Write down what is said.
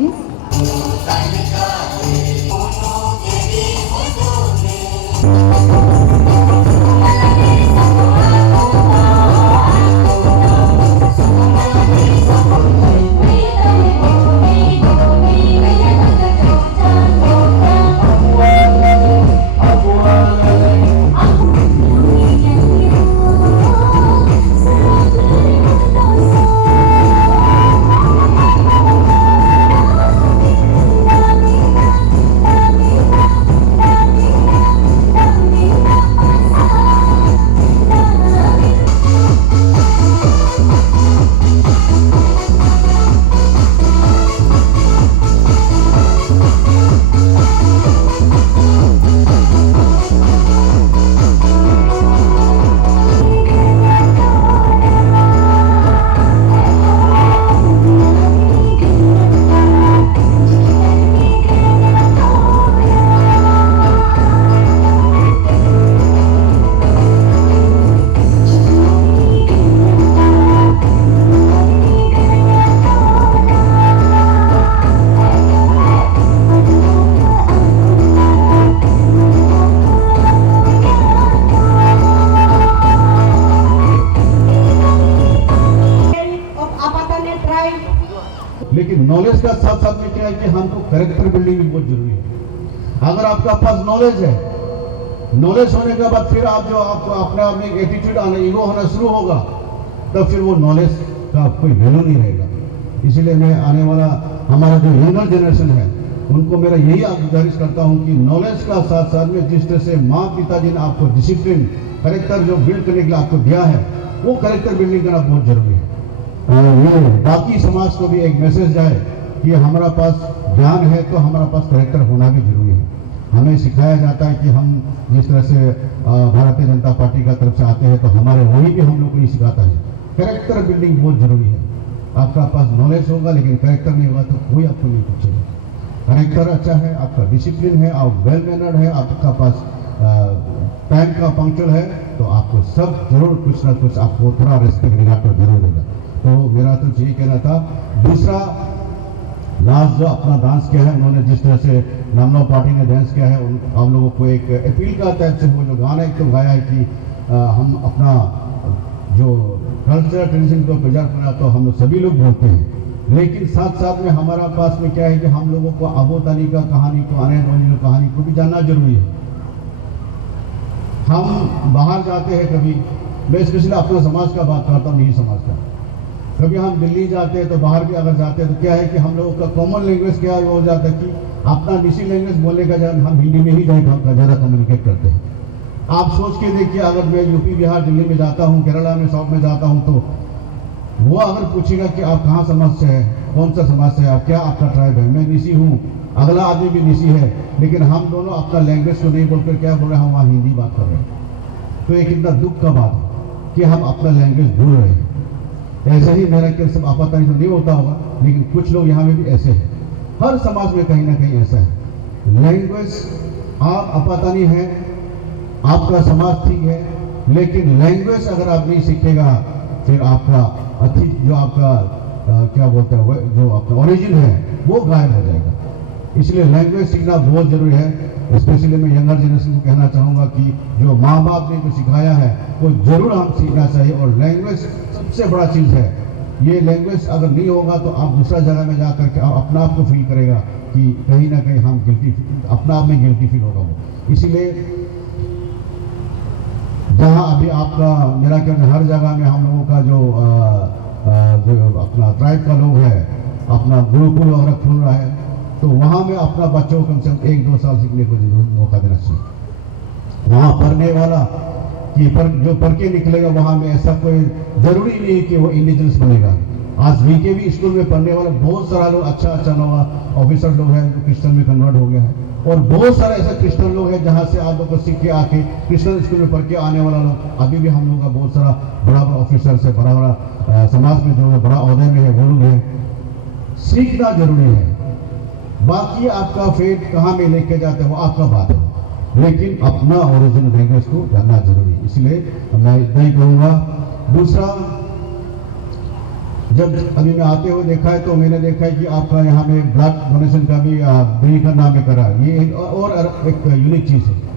please. लेकिन knowledge का साथ साथ में क्या है कि हमको कैरेक्टर बिल्डिंग भी बहुत जरूरी है। अगर आपका पास नॉलेज है, नॉलेज होने के बाद फिर आप जो आपको अपने आप में एटीट्यूड आना, ईगो होना शुरू होगा, तब फिर वो नॉलेज का कोई वैल्यू नहीं रहेगा। इसीलिए मैं आने वाला हमारा जो यंगर जनरेशन है उनको मेरा यही गुजारिश करता हूँ कि नॉलेज का साथ साथ में जिस तरह से माँ पिताजी ने आपको डिसिप्लिन कैरेक्टर जो बिल्ड करने के लिए आपको दिया है, वो कैरेक्टर बिल्डिंग करना बहुत जरूरी है। ये बाकी समाज को भी एक मैसेज जाए कि हमारा पास ज्ञान है तो हमारा पास कैरेक्टर होना भी जरूरी है। हमें सिखाया जाता है कि हम जिस तरह से भारतीय जनता पार्टी का तरफ से आते हैं तो हमारे वही भी हम लोग को नहीं सिखाता है। कैरेक्टर बिल्डिंग बहुत जरूरी है। आपका पास नॉलेज होगा लेकिन कैरेक्टर नहीं होगा तो कोई आपको नहीं पूछेगा। कैरेक्टर अच्छा है, आपका डिसिप्लिन है, आप वेल मैनर्ड है, आपका पास टाइम का पंक्चुअल है, तो आपको सब जरूर कुछ ना कुछ आपको थोड़ा रेस्पेक्ट रिगार्ड कर जरूर देगा। तो मेरा तो यही कहना था। दूसरा, लास्ट जो अपना डांस किया है उन्होंने, जिस तरह से नमनो पार्टी ने डांस किया है, हम लोगों को एक अपील का टाइप से वो जो गाना एक तो गाया है कि हम अपना जो कल्चरल ट्रेडिशन को प्रिजर्व करना तो हम सभी लोग बोलते हैं, लेकिन साथ साथ में हमारा पास में क्या है कि हम लोगों को अबोतानी का कहानी को, आने वाली कहानी को भी जानना जरूरी है। हम बाहर जाते हैं, कभी मैं स्पेशली अपना समाज का बात करता हूँ, यही समाज का, कभी हम दिल्ली जाते हैं तो बाहर भी अगर जाते हैं तो क्या है कि हम लोगों का कॉमन लैंग्वेज क्या हो जाता है कि अपना निजी लैंग्वेज बोलने का जब हम हिंदी में ही ज़्यादा कम्युनिकेट करते हैं। आप सोच के देखिए, अगर मैं यूपी बिहार दिल्ली में जाता हूँ, केरला में साउथ में जाता हूँ, तो वो अगर पूछेगा कि आप कहाँ समाज से है, कौन सा समाज से है, आप क्या आपका ट्राइब है, मैं निसी हूँ, अगला आदमी भी निसी है, लेकिन हम दोनों अपना लैंग्वेज को नहीं बोलकर क्या बोल रहे हैं, हम वहाँ हिंदी बात कर रहे हैं। तो ये कितना दुख का बात है कि हम अपना लैंग्वेज भूल रहे हैं। ऐसा ही मेरा क्या सब आपातानी तो नहीं होता होगा, लेकिन कुछ लोग यहाँ में भी ऐसे हैं। हर समाज में कहीं ना कहीं ऐसा है। लैंग्वेज आप आपातानी है, आपका समाज ठीक है, लेकिन लैंग्वेज अगर आप नहीं सीखेगा फिर आपका अतीत जो आपका क्या बोलते हैं जो आपका ओरिजिन है वो गायब हो जाएगा। इसलिए लैंग्वेज सीखना बहुत जरूरी है। स्पेशली मैं यंगर जनरेशन को कहना चाहूँगा कि जो माँ बाप ने जो सिखाया है वो जरूर हम सीखना चाहिए। और लैंग्वेज सबसे बड़ा चीज़ है। ये लैंग्वेज अगर नहीं होगा तो आप दूसरा जगह में जा करके अपना आप को फील करेगा कि कहीं ना कहीं हम गिल्टी, अपना आप में गिल्टी फील होगा वो। इसीलिए जहाँ अभी आपका मेरा कहना हर जगह में हम लोगों का जो अपना ट्राइब का लोग है, अपना गुरुकुल वगैरह खुल रहा है, तो वहाँ में अपना बच्चों को कम से कम 1-2 साल सीखने को मौका देना चाहिए। वहाँ पढ़ने वाला कि जो पढ़ के निकलेगा वहाँ में ऐसा कोई जरूरी नहीं है कि वो इंडिजिनस बनेगा। आज वीकेवी स्कूल में पढ़ने वाला बहुत सारा लोग अच्छा ऑफिसर लोग हैं जो क्रिश्चियन में कन्वर्ट हो गया है, और बहुत सारे ऐसे क्रिश्चियन लोग हैं जहाँ से आप लोग को सीख के आके क्रिश्चियन स्कूल में पढ़ के आने वाला लोग अभी भी हम लोग का बहुत सारा बड़ा ऑफिसर से बड़ा समाज में जो है बड़ा ओहदे में है वो लोग हैं। सीखना जरूरी है। बाकी आपका फेट कहाँ में लेके जाते हैं वो आपका बात है, लेकिन अपना ओरिजिनल लैंग्वेज को जानना जरूरी है। इसलिए मैं इतना ही कहूँगा। दूसरा, जब अभी मैं आते हुए देखा है तो मैंने देखा है कि आपका यहाँ में ब्लड डोनेशन का भी ब्री का नाम में करा, ये और एक यूनिक चीज़ है।